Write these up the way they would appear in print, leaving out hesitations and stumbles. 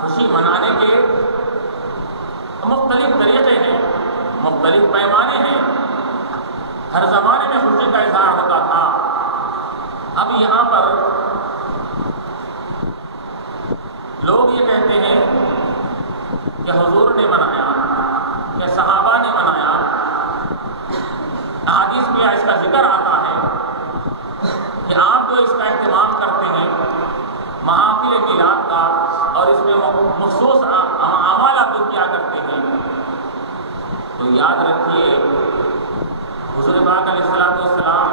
خوشی منانے کے مختلف طریقے ہیں، مختلف پیمانے ہیں، ہر زمانے میں خوشی کا اظہار ہوتا تھا۔ اب یہاں پر لوگ یہ کہتے ہیں کہ حضور نے منایا، کہ صحابہ نے منایا، احادیث میں اس کا ذکر آتا ہے کہ آپ جو اس کا اہتمام کرتے ہیں محافل میلاد کا اور اس میں مخصوص اعمال آپ جو کیا کرتے ہیں، تو یاد رکھیے حضور پاک علیہ السلام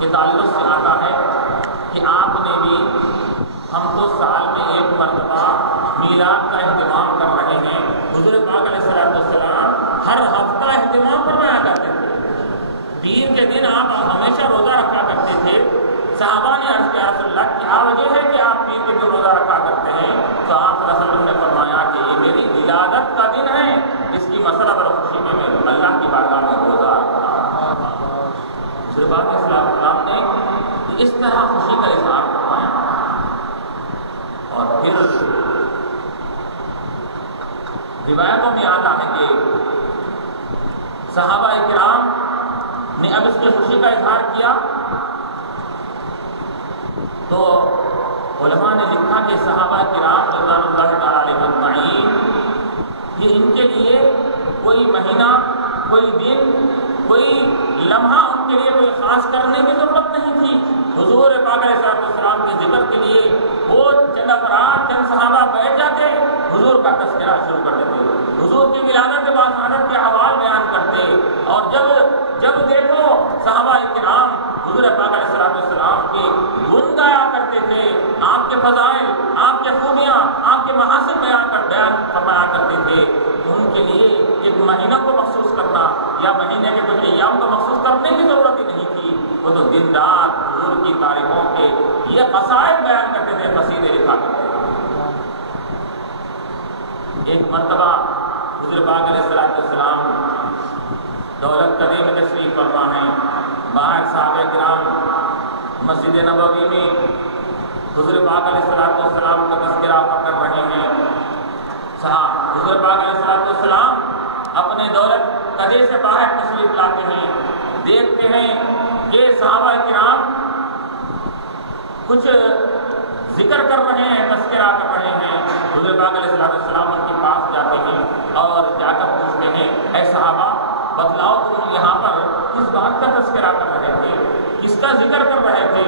کے تعلق سے آتا ہے کہ آپ نے بھی ہم کو سال میں ایک مرتبہ میلاد کا اہتمام کر رہے ہیں۔ حضور پاک علیہ السلام ہر ہفتہ اہتمام فرمایا کرتے تھے، پیر کے دن آپ ہمیشہ روزہ رکھا کرتے تھے۔ صحابہ نے عرض کیا رسول اللہ کیا وجہ ہے کہ آپ پیر کے دن روزہ رکھا کرتے ہیں؟ تو آپ صلی اللہ علیہ وسلم نے فرمایا کہ یہ میری ولادت کا دن ہے، اس کی مسرت اور خوشی میں میں اللہ کی بارگاہ میں روزہ رکھتا ہوں۔ حضور پاک علیہ السلام نے اس طرح خوشی کا اظہار فرمایا۔ اور پھر روایتوں میں آتا ہے کہ صحابہ کرام نے اب اس کی خوشی کا اظہار کیا تو علماء نے لکھا کہ صحابہ کرام رضوان اللہ تعالیٰ علیہ اجمعین یہ ان کے لیے کوئی مہینہ، کوئی دن، کوئی لمحہ ان کے لیے کوئی خاص کرنے کی ضرورت نہیں تھی۔ حضور پاک علیہ السلام کے ذکر کے لیے وہ چند افراد، چند صحابہ بیٹھ جاتے، حضور کا تذکرہ شروع کر دیتے، حضور کی ولادت کے بعد کے احوال بیان کرتے، اور جب دیکھو صحابہ کرام حضور پاک علیہ السلام کے گن گایا کرتے تھے، آپ کے فضائل، آپ کے خوبیاں، آپ کے محاسن بیان فرمایا کرتے تھے۔ ان کے لیے ایک مہینہ کو مخصوص کرنا یا مہینے کے کچھ ایام کو مخصوص کرنے کی ضرورت ہی نہیں تھی، وہ تو دن رات حضور کی تعریفوں کے یہ قصائد بیان کرتے تھے، قصیدے لکھا کرتے تھے۔ ایک مرتبہ حضور پاک علیہ السلام دولت قدی میں تشریف فرما ہے، باہر صحابہ کرام مسجد نبوی میں حضور پاک علیہ السلام کا تذکرہ کر رہے ہیں۔ حضور پاک علیہ السلام اپنے دولت قدی سے باہر تشریف لاتے ہیں، دیکھتے ہیں کہ صحابہ کرام کچھ ذکر کر رہے ہیں، تذکرہ کر رہے ہیں۔ حضور پاک علیہ السلام ان کے پاس جاتے ہیں اور جا کر پوچھتے ہیں اے صحابہ بتلاؤ تم یہاں پر کس بات کا تذکرہ کر رہے تھے، کس کا ذکر کر رہے تھے؟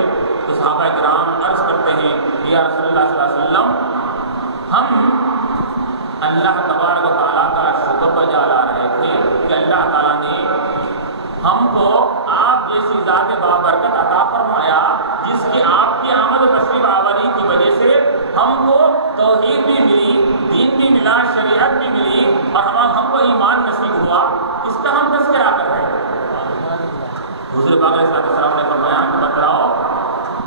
تو صحابہ کرام عرض کرتے ہیں یا رسول اللہ صلی اللہ علیہ وسلم ہم اللہ تبارک و تعالیٰ کا شکر بجا لا رہے تھے کہ اللہ تعالیٰ نے ہم کو آپ جیسی ذات بابرکت عطا فرمایا جس کی آپ کی آمد و تشریف آوری کی وجہ سے ہم کو توحید بھی ملی، دین بھی ملا، شریعت بھی ملی اور ہم کو ایمان نصیب ہوا، اس کا ہم تذکرہ کر رہے ہیں۔ حضور پاک علیہ السلام نے فرمایا کہ بتلاؤ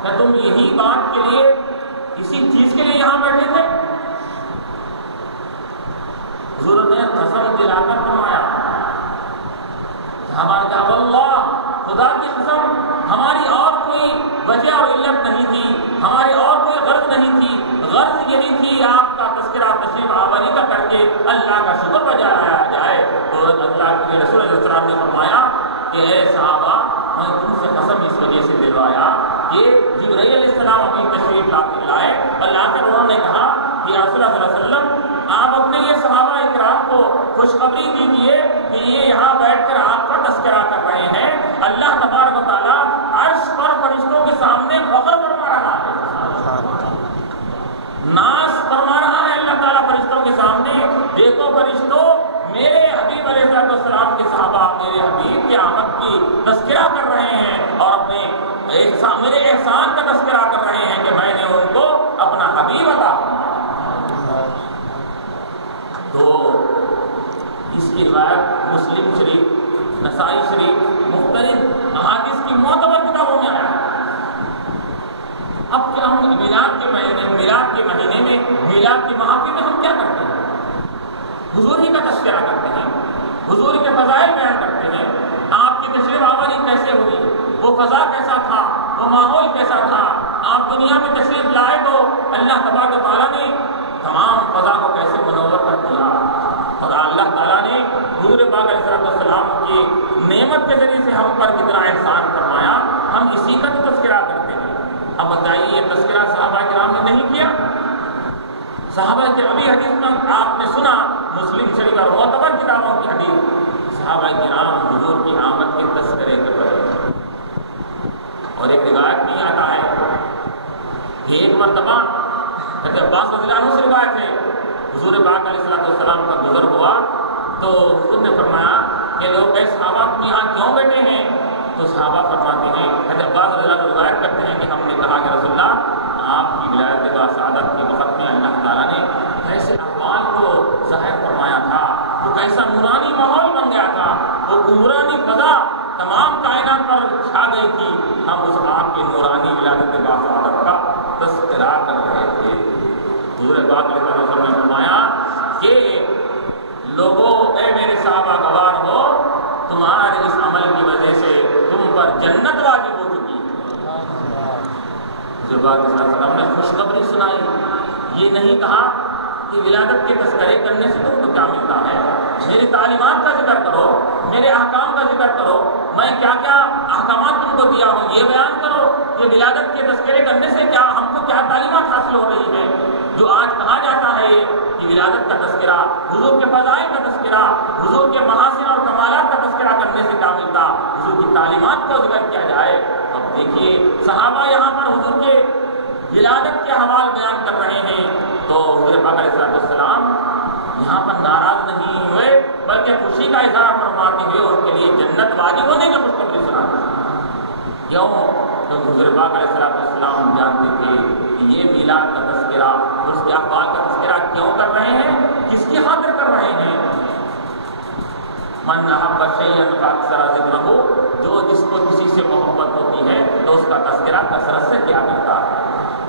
کہ تم یہی بات کے لیے، اسی چیز کے لیے یہاں بیٹھے تھے؟ حضور نے قسم دلا کر فرمایا، ہمارے کہا واللہ خدا کی قسم ہماری اور کوئی وجہ اور علت نہیں تھی، ہماری اور کوئی غرض نہیں تھی، غرض یہی تھی آپ کا تذکرہ تشریف آوری کا کر کے اللہ کا شکر بجا لایا جائے۔ تو اللہ کے رسول علیہ السلام نے فرمایا کہ اے صحابہ میں تم سے قسم اس وجہ سے دلوایا کہ جبرائیل علیہ السلام ابھی تشریف لائے اور لا کر انہوں نے کہا کہ یا رسول اللہ صلی اللہ علیہ وسلم آپ اپنے یہ صحابہ اکرام کو خوشخبری دیجیے کہ یہ یہاں بیٹھ کر آپ کا تذکرہ کر رہے ہیں، اللہ تبارک و تعالیٰ عرش پر فرشتوں کے سامنے فخر فرما رہا ہے، ناز فرما رہا ہے اللہ تعالیٰ فرشتوں کے سامنے، دیکھو فرشتوں میرے حبیب علیہ السلام کے صحابہ میرے حبیب کی آمد کی تذکرہ کر رہے ہیں اور اپنے میرے احسان کا تذکرہ کر رہے ہیں کہ میں نے ان کو اپنا حبیب عطا فرمایا۔ تو اس کی روایت مسلم شریف، نسائی شریف، مختلف احادیث کی معتبر کتابوں میں آیا ہے۔ اب کیا ہم میلاد کے مہینے میں میلاد کی محافل میں ہم کیا کرتے ہیں؟ حضور ہی کا تذکرہ کرتے ہیں، حضور کے فضائل بیان کرتے ہیں، آپ کی تشریف آوری کیسے ہوئی، وہ فضا کیسا تھا، وہ ماحول کیسا تھا، آپ دنیا میں تشریف لائے تو اللہ تبارک و تعالیٰ نے تمام صحابہ کے ابھی حدیث میں آپ نے سنا مسلم شریف اور معتبر کتابوں کی حدیث صحابہ کرام حضور کی آمد کے تذکرے کر رہے ہیں. اور ایک روایت میں آتا ہے کہ ایک مرتبہ عباس رضی اللہ عنہ سے روایت ہے حضور پاک علیہ السلام کا گزر ہوا تو حضور نے فرمایا کہ لوگ اے صحابہ تم یہاں کیوں بیٹھے ہیں؟ تو صحابہ فرماتے ہیں حضرت عباس رضی اللہ عنہ روایت کرتے ہیں کہ ہم نے کہا کہ رسول اللہ آپ کی ولایت با سعادت کے وقت میں اللہ تعالیٰ نے کیسے احوال کو ظاہر فرمایا تھا، وہ کیسا نورانی ماحول بن گیا تھا، وہ نورانی فضا تمام کائنات پر چھا گئی تھی. ہم اس آپ کی نورانی ولایت با سعادت کا تذکرہ کر رہے تھے. حضور پاک علیہ وسلم نے فرمایا کہ لوگوں اے میرے صحابہ گوار ہو تمہارے اس عمل کی وجہ سے تم پر جنت واجب ہو چکی. حضور پاک علیہ وسلم نے خوشخبری سنائی. یہ نہیں کہا کہ ولادت کے تذکرے کرنے سے تم کو کیا ملتا ہے، میری تعلیمات کا ذکر کرو، میرے احکام کا ذکر کرو، میں کیا کیا احکامات تم کو دیا ہوں یہ بیان کرو. یہ ولادت کے تذکرے کرنے سے کیا ہم کو کیا تعلیمات حاصل ہو رہی ہے؟ جو آج کہا جاتا ہے کہ ولادت کا تذکرہ، حضور کے فضائل کا تذکرہ، حضور کے محاسن اور کمالات کا تذکرہ کرنے سے کیا ملتا، حضور کی تعلیمات کا ذکر کیا جائے. اب دیکھیے صحابہ یہاں پر حضور کے ولادت کے حوال بیان کر رہے ہیں تو حضور پاک علیہ السلام یہاں پر ناراض نہیں ہوئے بلکہ خوشی کا اظہار فرماتے ہوئے ان کے لیے جنت واجب ہونے کی خوشخبری سناتے ہیں. کیوں؟ کیونکہ حضور پاک علیہ السلام جانتے تھے کہ یہ میلاد کا تذکرہ اور اس کے احوال کا تذکرہ کیوں کر رہے ہیں، کس کی خاطر کر رہے ہیں. من احب شیئا فاکثر ذکرہ، جو جس کو کسی سے محبت ہوتی ہے تو اس کا تذکرہ کثرت سے کیا کرتا ہے.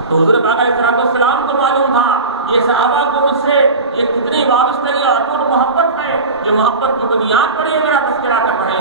تو حضور پاک علیہ السلام کو معلوم تھا یہ صحابہ کو مجھ سے یہ کتنی وابستگی اور اٹوٹ محبت ہے، یہ محبت کی بنیاد پر یہ میرا تذکرہ کر رہے